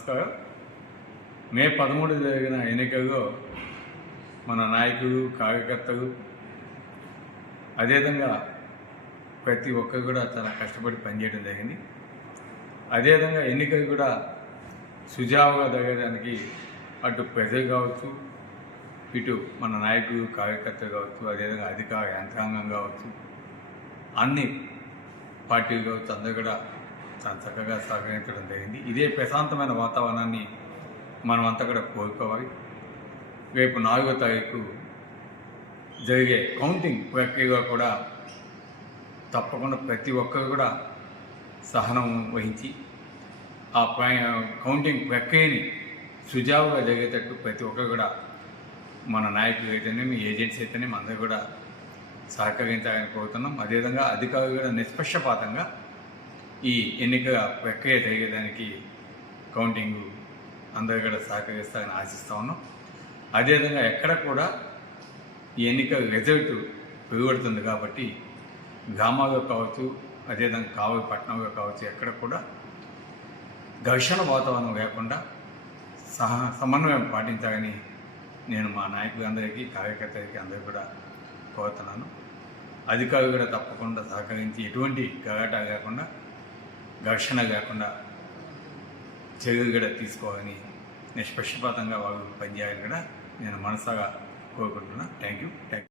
నమస్కారం. మే పదమూడు జరిగిన ఎన్నికల్లో మన నాయకులు కార్యకర్తలు అదేవిధంగా ప్రతి ఒక్కరు కూడా చాలా కష్టపడి పనిచేయడం జరిగింది. అదేవిధంగా ఎన్నికలు కూడా సుజావుగా జరగడానికి అటు ప్రజలు కావచ్చు ఇటు మన నాయకులు కార్యకర్తలు కావచ్చు అదేవిధంగా అధికార యంత్రాంగం కావచ్చు అన్ని పార్టీలు కావచ్చు అందరు కూడా చాలా చక్కగా సహకరించడం జరిగింది. ఇదే ప్రశాంతమైన వాతావరణాన్ని మనం అంతా కూడా కోరుకోవాలి రేపు నాలుగో తారీఖు జరిగే కౌంటింగ్ ప్రక్రియ కూడా తప్పకుండా ప్రతి ఒక్కరు కూడా సహనం వహించి ఆ ప్ర- కౌంటింగ్ ప్రక్రియని సుజావుగా జరిగేటట్టు ప్రతి ఒక్కరు కూడా మన నాయకులు అయితేనేమి ఏజెంట్స్ అయితేనేమి అందరూ కూడా సహకరించాలని కోరుతున్నాం. అదేవిధంగా అధికారులు కూడా నిష్పక్షపాతంగా ఈ ఎన్నికల ప్రక్రియ జరిగేదానికి కౌంటింగ్ అందరూ కూడా సహకరిస్తారని ఆశిస్తూ ఉన్నాం. అదేవిధంగా ఎక్కడ కూడా ఈ ఎన్నిక రిజల్ట్ వెలువడుతుంది కాబట్టి గ్రామాల్లో కావచ్చు అదేవిధంగా కావలి పట్టణంలో కావచ్చు ఎక్కడ కూడా ఘర్షణ వాతావరణం లేకుండా సహ సమన్వయం పాటించాలని నేను మా నాయకులందరికీ కార్యకర్తలకి అందరికీ కూడా కోరుతున్నాను. అధికారులు కూడా తప్పకుండా సహకరించి ఎటువంటి గలాట లేకుండా ఘర్షణ లేకుండా చర్యలు కూడా తీసుకోవాలని నిష్పక్షపాతంగా వాళ్ళు పనిచేయాలని కూడా నేను మనసాగా కోరుకుంటున్నాను థ్యాంక్ యూ థ్యాంక్ యూ